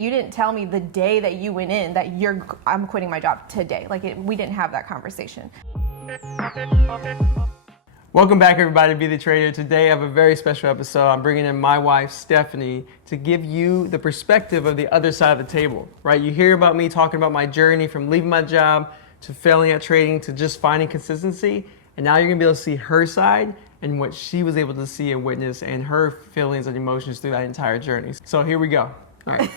You didn't tell me the day that you went in that I'm quitting my job today. We didn't have that conversation. Welcome back, everybody, to Be The Trader. Today I have a very special episode. I'm bringing in my wife, Stephanie, to give you the perspective of the other side of the table, right? You hear about me talking about my journey from leaving my job to failing at trading to just finding consistency. And now you're gonna be able to see her side and what she was able to see and witness and her feelings and emotions through that entire journey. So here we go. All right.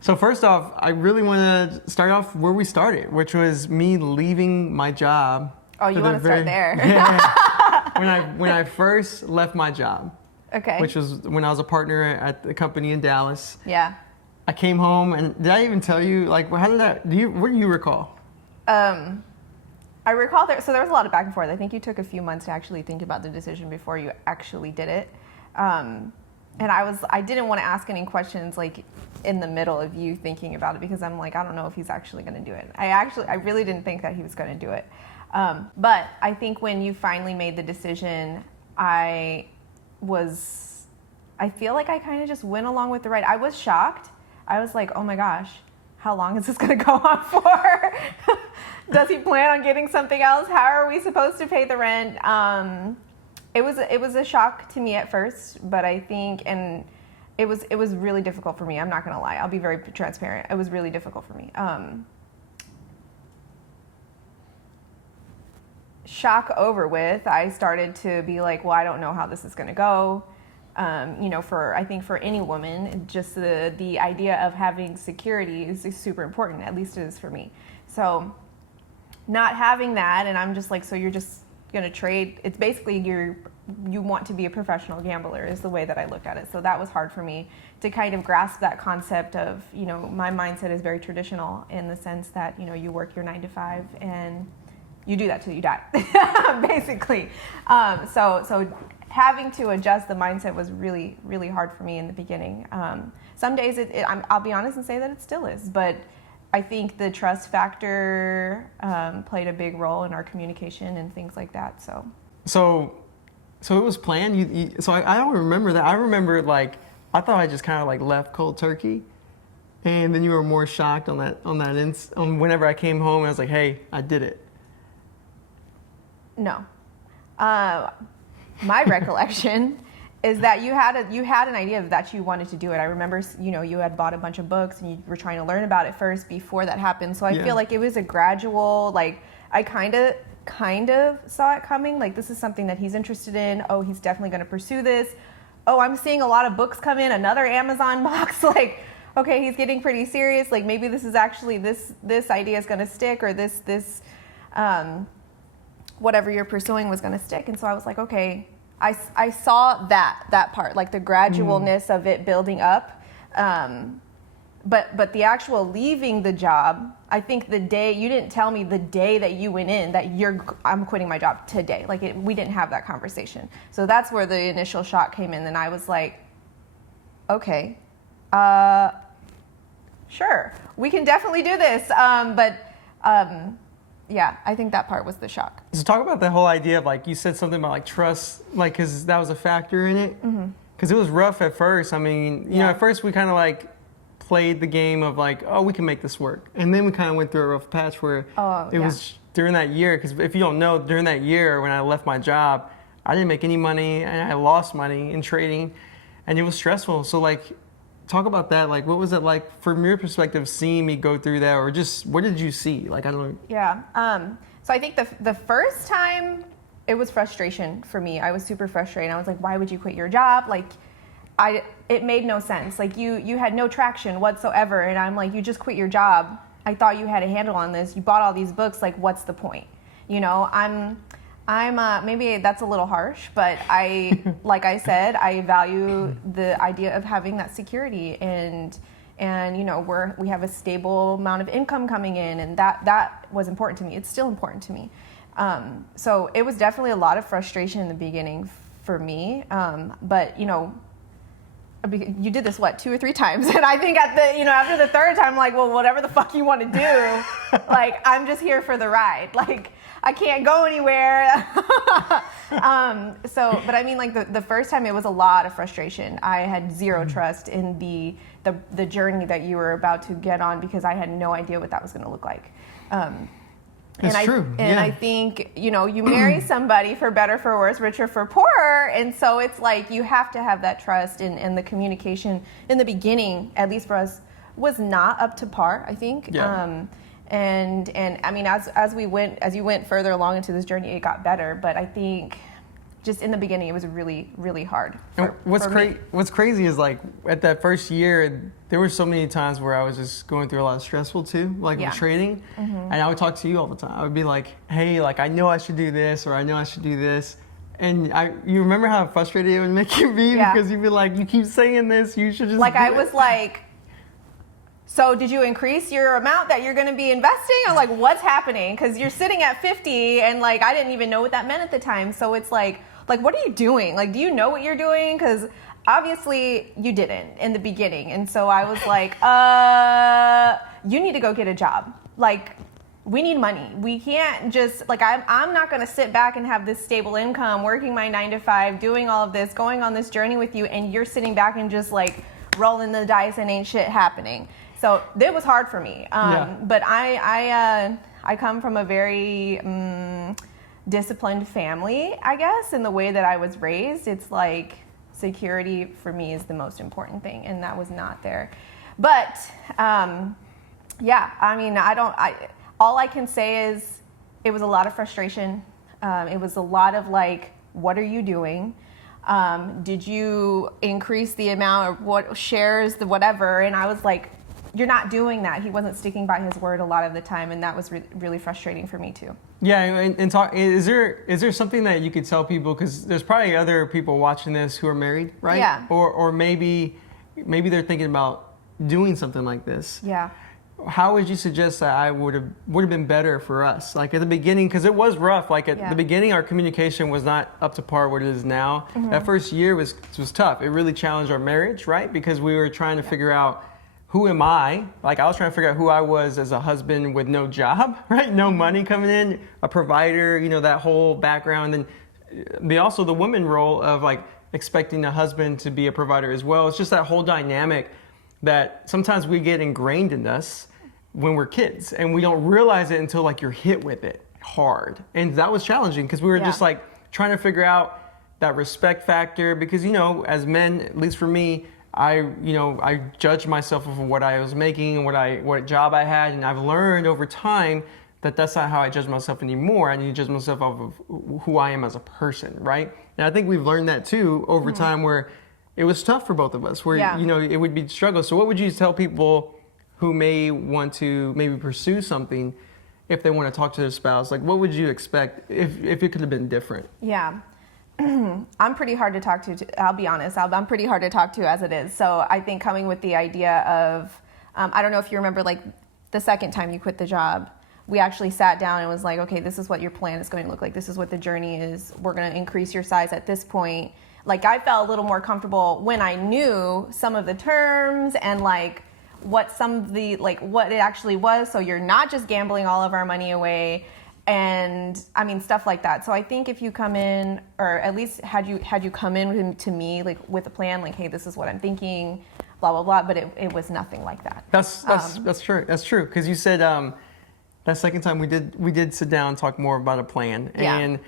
So first off, I really want to start off where we started, which was me leaving my job. Oh, you want to start there? Yeah. When I first left my job. Okay. Which was when I was a partner at the company in Dallas. Yeah. I came home, and did I even tell you, like, how did that, what do you recall? I recall so there was a lot of back and forth. I think you took a few months to actually think about the decision before you actually did it. And I didn't want to ask any questions like in the middle of you thinking about it, because I'm like, I don't know if he's actually going to do it. I really didn't think that he was going to do it. But I think when you finally made the decision, I feel like I kind of just went along with the ride. I was shocked. I was like, oh my gosh, how long is this going to go on for? Does he plan on getting something else? How are we supposed to pay the rent? It was a shock to me at first, but I think, and it was really difficult for me. I'm not gonna lie. I'll be very transparent. It was really difficult for me. Shock over with, I started to be like, well, I don't know how this is gonna go. I think for any woman, just the idea of having security is super important. At least it is for me. So not having that, and I'm just like, so you're just going to trade. It's basically you want to be a professional gambler is the way that I looked at it. So that was hard for me to kind of grasp that concept of, my mindset is very traditional in the sense that, you work your 9 to 5 and you do that till you die, basically. So having to adjust the mindset was really, really hard for me in the beginning. Some days I'll be honest and say that it still is, but I think the trust factor played a big role in our communication and things like that. So it was planned. So I don't remember that. I remember I thought I just kind of left cold turkey, and then you were more shocked on whenever I came home. I was like, hey, I did it. No, my recollection is that you had an idea that you wanted to do it. I remember, you had bought a bunch of books and you were trying to learn about it first before that happened. So I feel like it was a gradual, I kind of saw it coming. Like, this is something that he's interested in. Oh, he's definitely going to pursue this. Oh, I'm seeing a lot of books come in, another Amazon box. Okay, he's getting pretty serious. Like, maybe this is actually, this idea is going to stick, or this whatever you're pursuing was going to stick. And so I was like, okay, I saw that part, like the gradualness of it building up. But the actual leaving the job, I think the day, you didn't tell me the day that you went in that I'm quitting my job today. We didn't have that conversation. So that's where the initial shock came in. And I was like, okay, sure, we can definitely do this. Yeah, I think that part was the shock. So talk about the whole idea of you said something about trust, because that was a factor in it. Because it was rough at first. I mean, at first we kind of played the game of oh, we can make this work. And then we kind of went through a rough patch where it was during that year. Because if you don't know, during that year when I left my job, I didn't make any money and I lost money in trading, and it was stressful. So talk about that. What was it like from your perspective, seeing me go through that, or just what did you see? I don't know. Yeah. So I think the first time it was frustration for me. I was super frustrated. I was like, why would you quit your job? It made no sense. You had no traction whatsoever. And I'm like, you just quit your job. I thought you had a handle on this. You bought all these books. What's the point? I'm maybe that's a little harsh, but like I said, I value the idea of having that security and we have a stable amount of income coming in, and that was important to me. It's still important to me. So it was definitely a lot of frustration in the beginning for me. But you did this 2 or 3 times, and I think after the third time, I'm like, well, whatever the fuck you want to do, I'm just here for the ride. I can't go anywhere. But I mean, like the first time it was a lot of frustration. I had zero trust in the journey that you were about to get on because I had no idea what that was going to look like. It's true. And I think, you marry somebody for better, for worse, richer, for poorer. And so it's like you have to have that trust, and the communication in the beginning, at least for us, was not up to par, I think. Yeah. And I mean, as you went further along into this journey, it got better. But I think just in the beginning, it was really, really hard. What's crazy is like at that first year, there were so many times where I was just going through a lot of stressful too, like with trading. And I would talk to you all the time. I would be like, hey, like I know I should do this, or I know I should do this. And you remember how frustrated it would make you be because you'd be like, you keep saying this, you should just like do I it. was like, so did you increase your amount that you're going to be investing? Or like, what's happening? Because you're sitting at 50 and like, I didn't even know what that meant at the time. So it's like, what are you doing? Like, do you know what you're doing? Because obviously you didn't in the beginning. And so I was like, you need to go get a job. Like, we need money. We can't just, like, I'm not going to sit back and have this stable income, working my 9 to 5, doing all of this, going on this journey with you, and you're sitting back and just like rolling the dice and ain't shit happening. So it was hard for me. But I come from a very disciplined family, I guess, in the way that I was raised. It's like security for me is the most important thing, and that was not there. But yeah, I mean, all I can say is it was a lot of frustration. It was a lot of like, what are you doing? Did you increase the amount of what shares, the whatever? And I was like, you're not doing that. He wasn't sticking by his word a lot of the time, and that was really frustrating for me too. Yeah, and talk. Is there something that you could tell people? Because there's probably other people watching this who are married, right? Yeah. Or maybe they're thinking about doing something like this. Yeah. How would you suggest that I would have been better for us? Like at the beginning, because it was rough. Like at the beginning, our communication was not up to par what it is now. That first year was tough. It really challenged our marriage, right? Because we were trying to figure out, who am I? Like I was trying to figure out who I was as a husband with no job, right? No money coming in, a provider, that whole background. And also the woman role of like expecting a husband to be a provider as well. It's just that whole dynamic that sometimes we get ingrained in us when we're kids, and we don't realize it until like you're hit with it hard. And that was challenging because we were just like trying to figure out that respect factor, because as men, at least for me, I judged myself of what I was making and what job I had, and I've learned over time that that's not how I judge myself anymore. I need to judge myself off of who I am as a person, right? And I think we've learned that too over time, where it was tough for both of us, where it would be struggle. So what would you tell people who may want to maybe pursue something if they want to talk to their spouse? Like, what would you expect if it could have been different? Yeah. I'm pretty hard to talk to. I'll be honest. I'm pretty hard to talk to as it is. So I think coming with the idea of, I don't know if you remember, like the second time you quit the job, we actually sat down and was like, okay, this is what your plan is going to look like. This is what the journey is. We're going to increase your size at this point. Like I felt a little more comfortable when I knew some of the terms and like what some of the, like what it actually was. So you're not just gambling all of our money away. And I mean, stuff like that. So I think if you come in, or at least had you come in to me like with a plan, like, hey, this is what I'm thinking, blah, blah, blah. But it was nothing like that. That's true. That's true. Because you said that second time we did sit down and talk more about a plan. And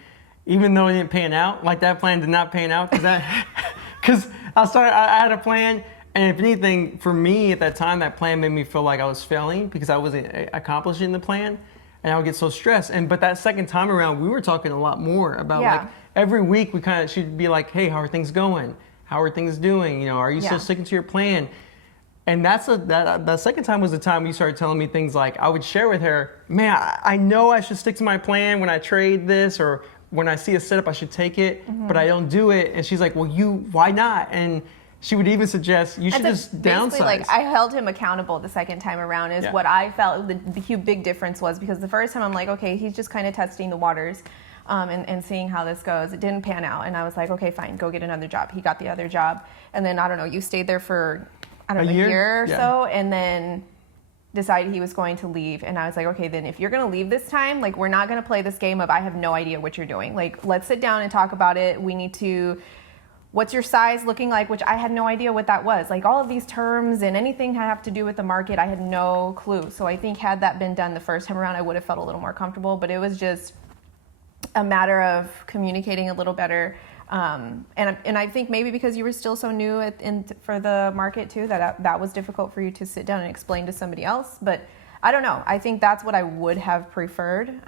even though it didn't pan out, like that plan did not pan out because I had a plan. And if anything, for me at that time, that plan made me feel like I was failing because I wasn't accomplishing the plan. And I would get so stressed. But that second time around, we were talking a lot more about like every week she'd be like, hey, how are things going? How are things doing? Are you still sticking to your plan? And that second time was the time you started telling me things like, I would share with her, man, I know I should stick to my plan when I trade this, or when I see a setup, I should take it, but I don't do it. And she's like, well, why not? And she would even suggest you should just downsize. Like I held him accountable the second time around is what I felt the big difference was, because the first time I'm like, okay, he's just kind of testing the waters and seeing how this goes. It didn't pan out. And I was like, okay, fine, go get another job. He got the other job. And then, I don't know, you stayed there for, a year or so. And then decided he was going to leave. And I was like, okay, then if you're going to leave this time, like, we're not going to play this game of I have no idea what you're doing. Like, let's sit down and talk about it. We need to, what's your size looking like? Which I had no idea what that was. Like, all of these terms and anything have to do with the market, I had no clue. So I think had that been done the first time around, I would have felt a little more comfortable. But it was just a matter of communicating a little better. And I think maybe because you were still so new for the market too, that was difficult for you to sit down and explain to somebody else. But I don't know. I think that's what I would have preferred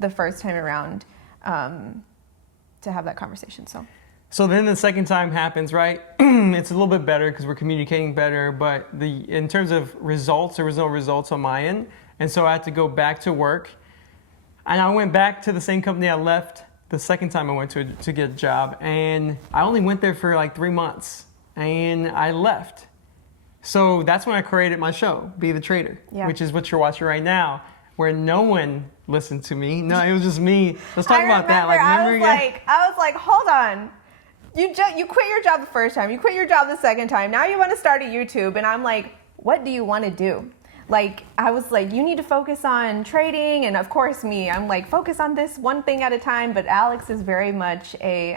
the first time around, to have that conversation. So then the second time happens, right? It's a little bit better because we're communicating better, but in terms of results, there was no results on my end. And so I had to go back to work. And I went back to the same company I left the second time I went to get a job, and I only went there for like 3 months, and I left. So that's when I created my show, Be the Trader, which is what you're watching right now, where no one listened to me. No, it was just me. Let's talk about that. I was like, hold on. You quit your job the first time. You quit your job the second time. Now you want to start a YouTube, and I'm like, what do you want to do? Like, I was like, you need to focus on trading. And of course me, I'm like, focus on this one thing at a time. But Alex is very much a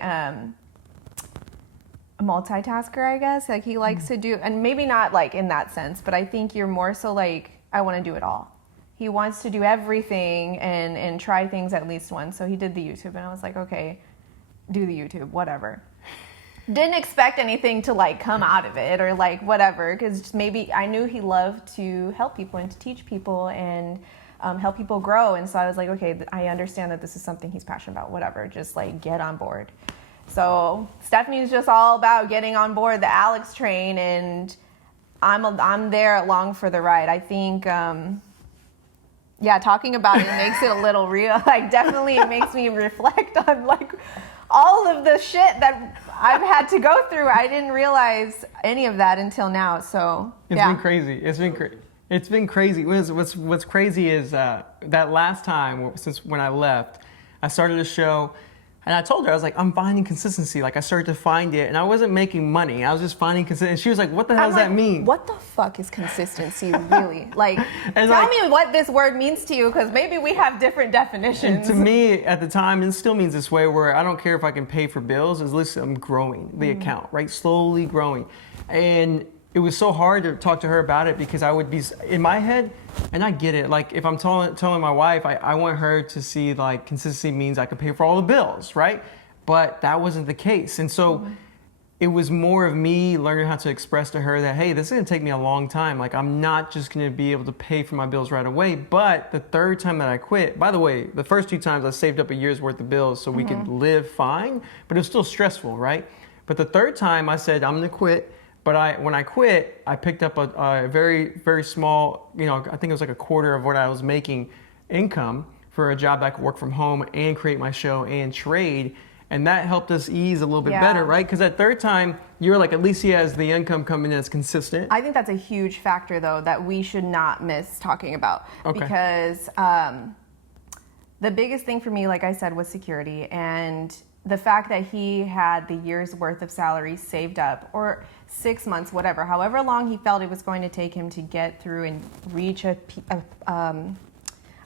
multitasker, I guess. Like, he likes to do, and maybe not like in that sense, but I think you're more so like, I want to do it all. He wants to do everything and try things at least once. So he did the YouTube, and I was like, okay, do the YouTube, whatever. Didn't expect anything to like come out of it or like whatever, because maybe I knew he loved to help people and to teach people and help people grow. And so I was like, okay, I understand that this is something he's passionate about, whatever, just like get on board. So Stephanie's just all about getting on board the Alex train, and I'm there along for the ride. I think, talking about it makes it a little real. Like, definitely it makes me reflect on like all of the shit that I've had to go through. I didn't realize any of that until now. So it's been crazy. It's been crazy. What's crazy is that last time, since when I left, I started a show. And I told her, I was like, I'm finding consistency. Like, I started to find it, and I wasn't making money. I was just finding consistency. And she was like, what the hell does that mean? What the fuck is consistency, really? Like, tell me what this word means to you, because maybe we have different definitions. And to me, at the time, it still means this way, where I don't care if I can pay for bills, as long as I'm growing the account, right? Slowly growing. And it was so hard to talk to her about it, because I would be in my head, and I get it. Like, if I'm telling my wife, I want her to see like consistency means I can pay for all the bills, right? But that wasn't the case. And so it was more of me learning how to express to her that, hey, this is gonna take me a long time. Like, I'm not just gonna be able to pay for my bills right away. But the third time that I quit, by the way, the first 2 times I saved up a year's worth of bills so we could live fine, but it was still stressful, right? But the third time I said, I'm gonna quit. But when I quit, I picked up a very, very small, I think it was like a quarter of what I was making income for a job that I could work from home and create my show and trade. And that helped us ease a little bit better, right? Because that third time, you're like, at least he has the income coming in that's consistent. I think that's a huge factor, though, that we should not miss talking about. Okay. Because the biggest thing for me, like I said, was security. And the fact that he had the year's worth of salary saved up, or 6 months, whatever, however long he felt it was going to take him to get through and reach a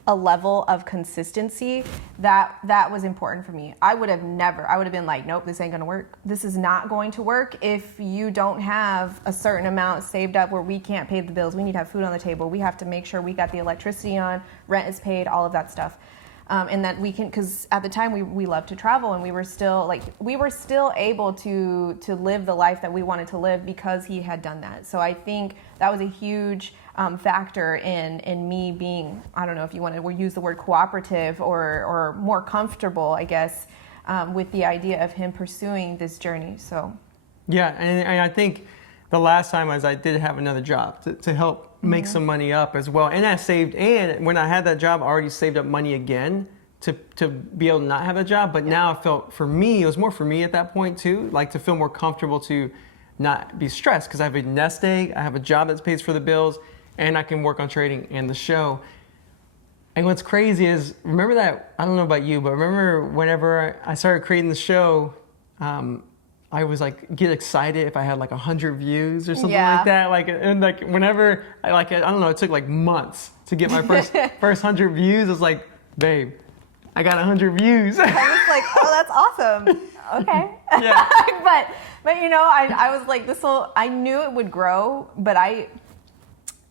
level of consistency, that was important for me. I would have been like, nope, this ain't gonna work. This is not going to work if you don't have a certain amount saved up where we can't pay the bills. We need to have food on the table. We have to make sure we got the electricity on, rent is paid, all of that stuff. And that we can, because at the time we loved to travel, and we were still able to live the life that we wanted to live because he had done that. So I think that was a huge factor in me being, I don't know if you want to use the word cooperative or more comfortable, I guess, with the idea of him pursuing this journey. So yeah, and I think the last time I did have another job to help make some money up as well. And I saved, and when I had that job, I already saved up money again to be able to not have a job. But now I felt, for me, it was more for me at that point too, like to feel more comfortable to not be stressed, because I have a nest egg, I have a job that pays for the bills, and I can work on trading and the show. And what's crazy is, remember that, I don't know about you, but remember whenever I started creating the show, I was like get excited if I had like 100 views or something Yeah. like that. Like, and like whenever I don't know, it took like months to get my first 100 views. I was like, babe, I got 100 views. I was like, oh, that's awesome. Okay. Yeah. but you know, I was like, I knew it would grow, but I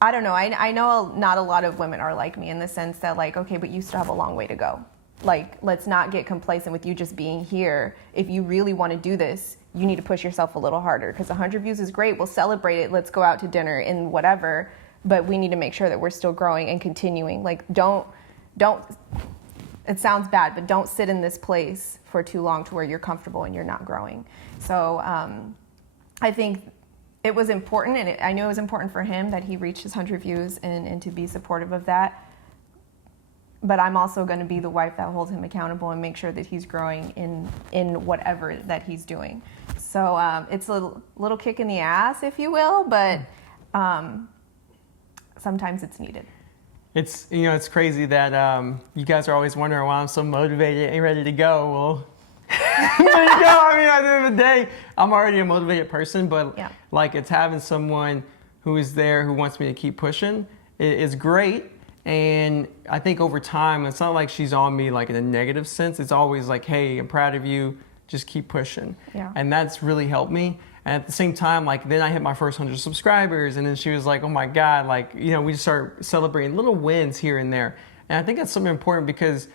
don't know. I know not a lot of women are like me in the sense that like, okay, but you still have a long way to go. Like, let's not get complacent with you just being here. If you really want to do this, you need to push yourself a little harder, because 100 views is great. We'll celebrate it. Let's go out to dinner and whatever. But we need to make sure that we're still growing and continuing. Like, don't, it sounds bad, but don't sit in this place for too long to where you're comfortable and you're not growing. So I think it was important, and I knew it was important for him that he reached his 100 views and to be supportive of that. But I'm also going to be the wife that holds him accountable and make sure that he's growing in whatever that he's doing. So it's a little kick in the ass, if you will, but sometimes it's needed. It's, you know, it's crazy that you guys are always wondering why I'm so motivated and ready to go. Well, there you go. I mean, at the end of the day, I'm already a motivated person, but Yeah. like it's having someone who is there who wants me to keep pushing is great. And I think over time, it's not like she's on me like in a negative sense. It's always like, hey, I'm proud of you. Just keep pushing. Yeah. And that's really helped me. And at the same time, like then I hit my first 100 subscribers, and then she was like, oh my God, like, you know, we just start celebrating little wins here and there. And I think that's something important, because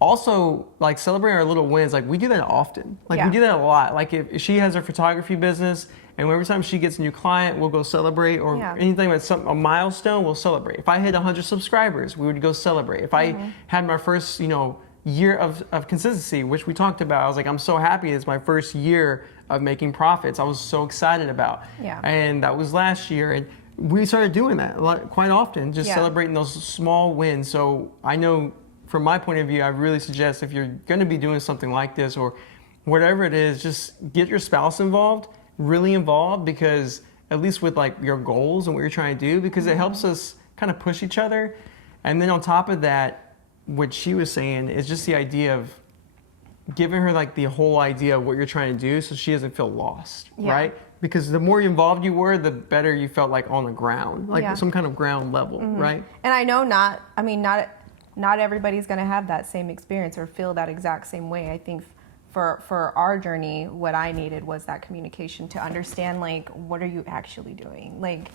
also like celebrating our little wins, like we do that often. Like Yeah. we do that a lot. Like if she has her photography business, and every time she gets a new client, we'll go celebrate, or Yeah. anything that's a milestone, we'll celebrate. If I hit 100 subscribers, we would go celebrate. If I had my first, you know, year of consistency, which we talked about, I was like, I'm so happy it's my first year of making profits. I was so excited about. Yeah. And that was last year. And we started doing that quite often, just Yeah. celebrating those small wins. So I know from my point of view, I really suggest if you're going to be doing something like this or whatever it is, just get your spouse involved, really involved, because at least with like your goals and what you're trying to do, because it helps us kind of push each other. And then on top of that, what she was saying is just the idea of giving her like the whole idea of what you're trying to do, so she doesn't feel lost, Yeah. right? Because the more involved you were, the better you felt like on the ground, like Yeah. some kind of ground level, right? And I know not everybody's going to have that same experience or feel that exact same way. I think for our journey, what I needed was that communication to understand, like, what are you actually doing? Like,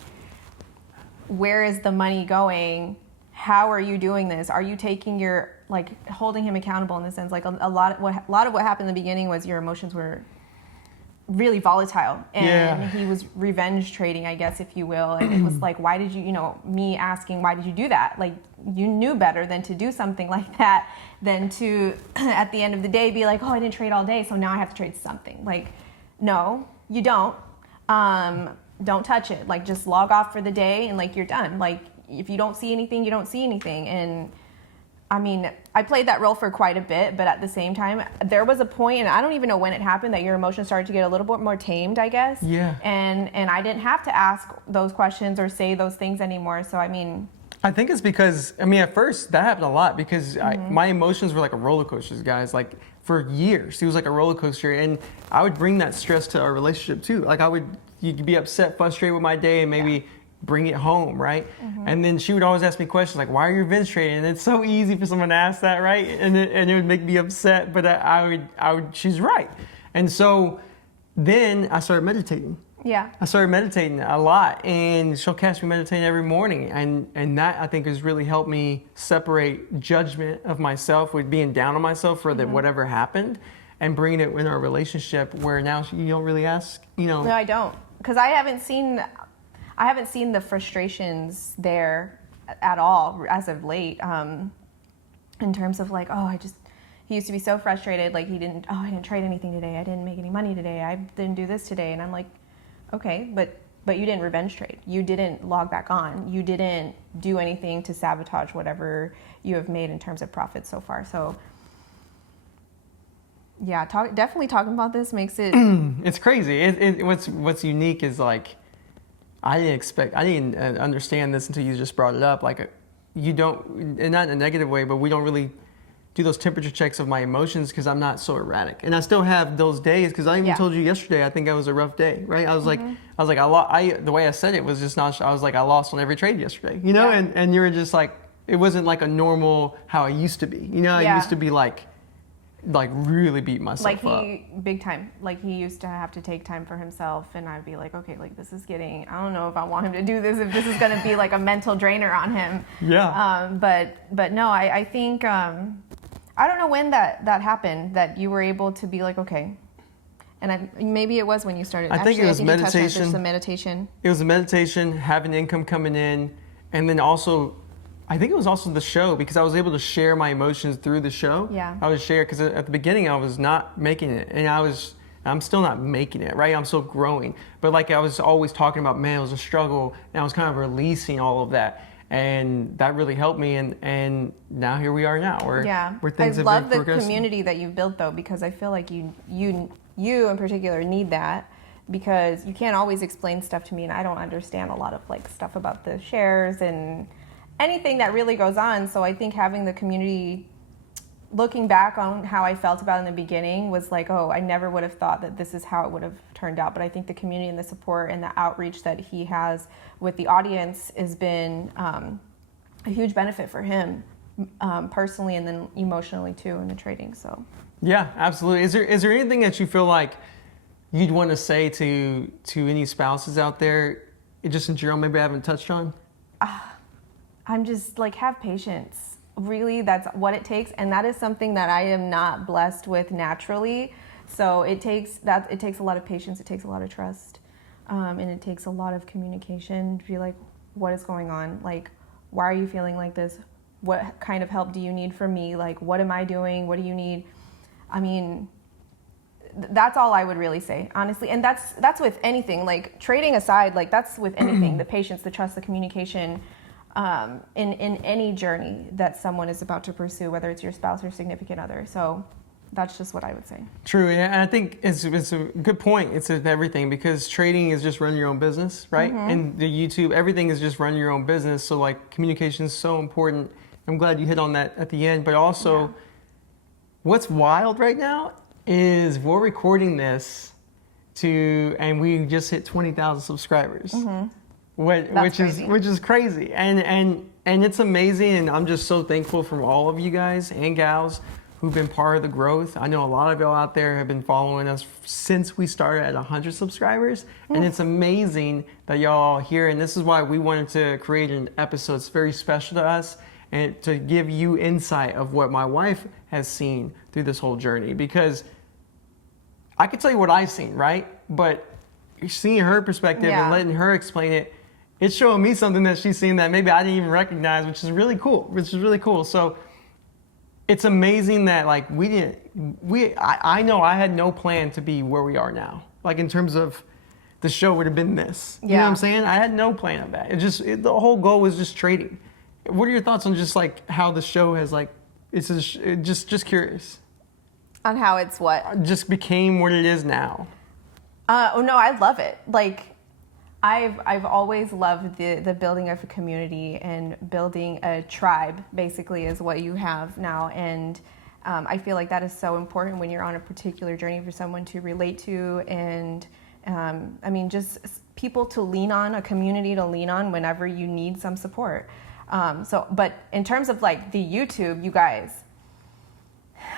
where is the money going? How are you doing this? Are you taking your, like, holding him accountable in the sense, like, a lot of what happened in the beginning was your emotions were really volatile, and Yeah. he was revenge trading, I guess, if you will. And it was like, why did you, me asking, why did you do that? Like, you knew better than to do something like that, than to, at the end of the day, be like, oh, I didn't trade all day, so now I have to trade something. Like, no, you don't. Don't touch it. Like, just log off for the day, and like, you're done. Like, if you don't see anything, you don't see anything. And I mean, I played that role for quite a bit, but at the same time, there was a point, and I don't even know when it happened, that your emotions started to get a little bit more tamed, I guess. Yeah. And I didn't have to ask those questions or say those things anymore. So, I mean, I think it's because, I mean, at first that happened a lot because my emotions were like a roller coaster, guys. Like for years, it was like a roller coaster, and I would bring that stress to our relationship too. Like you'd be upset, frustrated with my day, and maybe bring it home, right? And then she would always ask me questions like, "Why are you revenge trading?" And it's so easy for someone to ask that, right? And it would make me upset, but I would. She's right, and so then I started meditating. yeah. I started meditating a lot, and she'll catch me meditating every morning, and that I think has really helped me separate judgment of myself with being down on myself for that whatever happened, and bringing it in our relationship where now you don't really ask, No, I don't, because I haven't seen the frustrations there at all as of late. In terms of like, he used to be so frustrated, like I didn't trade anything today, I didn't make any money today, I didn't do this today, and I'm like, okay, but you didn't revenge trade. You didn't log back on. You didn't do anything to sabotage whatever you have made in terms of profits so far. So, yeah, definitely talking about this makes it. It's crazy. What's unique is like, I didn't understand this until you just brought it up. Like, you don't, and not in a negative way, but we don't really do those temperature checks of my emotions because I'm not so erratic. And I still have those days because I even Yeah. told you yesterday I think it was a rough day, right? I was Mm-hmm. like, the way I said it was just not, I was like, I lost on every trade yesterday, you know? Yeah. And you were just like, it wasn't like a normal how I used to be, you know? I Yeah. used to be like really beat myself Like up. big time. Like he used to have to take time for himself, and I'd be like, okay, like this is getting. I don't know if I want him to do this. If this is going to be like a mental drainer on him. Yeah. But no, I think I don't know when that happened that you were able to be like, okay. And maybe it was when you started. I think it was you touched on meditation. just the meditation. It was a meditation, having income coming in, and then also, I think it was also the show because I was able to share my emotions through the show. Yeah. I was share because at the beginning I was not making it, and I'm still not making it, right? I'm still growing, but like I was always talking about, man, it was a struggle, and I was kind of releasing all of that, and that really helped me, and now here we are now, where things I have love been the progressing. community that you've built though, because I feel like you in particular need that, because you can't always explain stuff to me, and I don't understand a lot of like stuff about the shares and anything that really goes on. So I think having the community, looking back on how I felt about it in the beginning, was like, oh, I never would have thought that this is how it would have turned out. But I think the community and the support and the outreach that he has with the audience has been a huge benefit for him personally, and then emotionally too in the trading. So yeah, absolutely. Is there anything that you feel like you'd want to say to any spouses out there, just in general, maybe I haven't touched on? I'm just like, have patience. Really, that's what it takes, and that is something that I am not blessed with naturally. So it takes a lot of patience. It takes a lot of trust, and it takes a lot of communication to be like, what is going on? Like, why are you feeling like this? What kind of help do you need from me? Like, what am I doing? What do you need? I mean, that's all I would really say, honestly. And that's with anything, like trading aside, like that's with anything, the patience, the trust, the communication, in any journey that someone is about to pursue, whether it's your spouse or significant other. So that's just what I would say. True, and I think it's a good point. It's everything, because trading is just run your own business, right? Mm-hmm. And the YouTube, everything is just run your own business. So like communication is so important. I'm glad you hit on that at the end. But also, what's wild right now is we're recording this and we just hit 20,000 subscribers. Mm-hmm. Which is crazy, and it's amazing, and I'm just so thankful for all of you guys and gals who've been part of the growth. I know a lot of y'all out there have been following us since we started at 100 subscribers, and it's amazing that y'all are here. And this is why we wanted to create an episode. It's very special to us, and to give you insight of what my wife has seen through this whole journey, because I could tell you what I've seen, right? But seeing her perspective and letting her explain it, it's showing me something that she's seen that maybe I didn't even recognize, which is really cool. So it's amazing that like I know I had no plan to be where we are now. Like in terms of the show would have been this. You know what I'm saying? I had no plan of that. The whole goal was just trading. What are your thoughts on just like how the show has like, just curious. On how it's what? Just became what it is now. Oh no, I love it. Like, I've always loved the building of a community, and building a tribe basically is what you have now. And I feel like that is so important when you're on a particular journey for someone to relate to, and I mean, just people to lean on, a community to lean on whenever you need some support. But in terms of like the YouTube, you guys,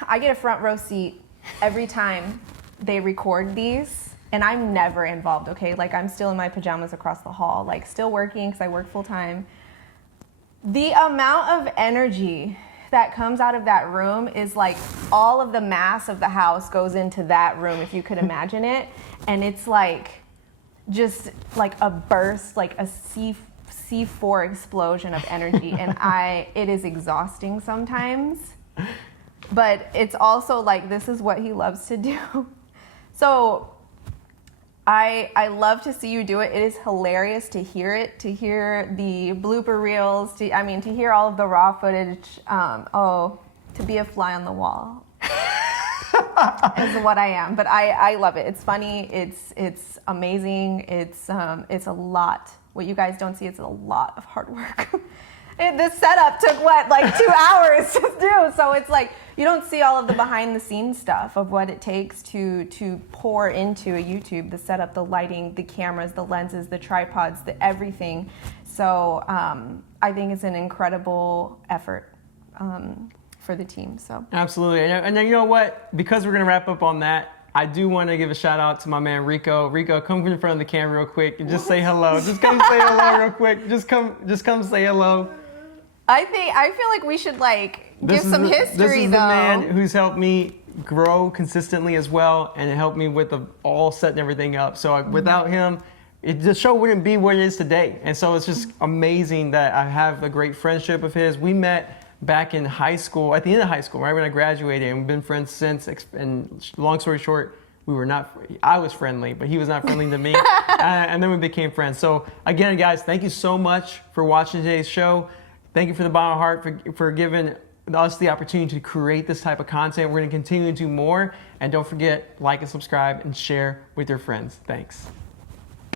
I get a front row seat every time they record these. And I'm never involved, okay? Like, I'm still in my pajamas across the hall, like still working because I work full time. The amount of energy that comes out of that room is like all of the mass of the house goes into that room, if you could imagine it. And it's like just like a burst, like a C4 explosion of energy. And it is exhausting sometimes. But it's also like, this is what he loves to do. So I love to see you do it. It is hilarious to hear it, to hear the blooper reels, to hear all of the raw footage. To be a fly on the wall is what I am. But I love it. It's funny. It's amazing. It's a lot. What you guys don't see, it's a lot of hard work. The setup took what, like 2 hours to do. So it's like you don't see all of the behind the scenes stuff of what it takes to pour into a YouTube, the setup, the lighting, the cameras, the lenses, the tripods, the everything. So I think it's an incredible effort for the team. So absolutely. And then you know what? Because we're going to wrap up on that, I do want to give a shout out to my man Rico. Rico, come in front of the camera real quick and just say hello. Just come say hello real quick. Just come say hello. I feel like we should give some history though. This is the man who's helped me grow consistently as well, and it helped me with all setting everything up. So without him, the show wouldn't be what it is today. And so it's just amazing that I have a great friendship of his. We met back in high school, at the end of high school, right when I graduated, and we've been friends since. And long story short, I was friendly, but he was not friendly to me. And then we became friends. So again, guys, thank you so much for watching today's show. Thank you from the bottom of my heart for giving us the opportunity to create this type of content. We're going to continue to do more. And don't forget, like and subscribe and share with your friends. Thanks.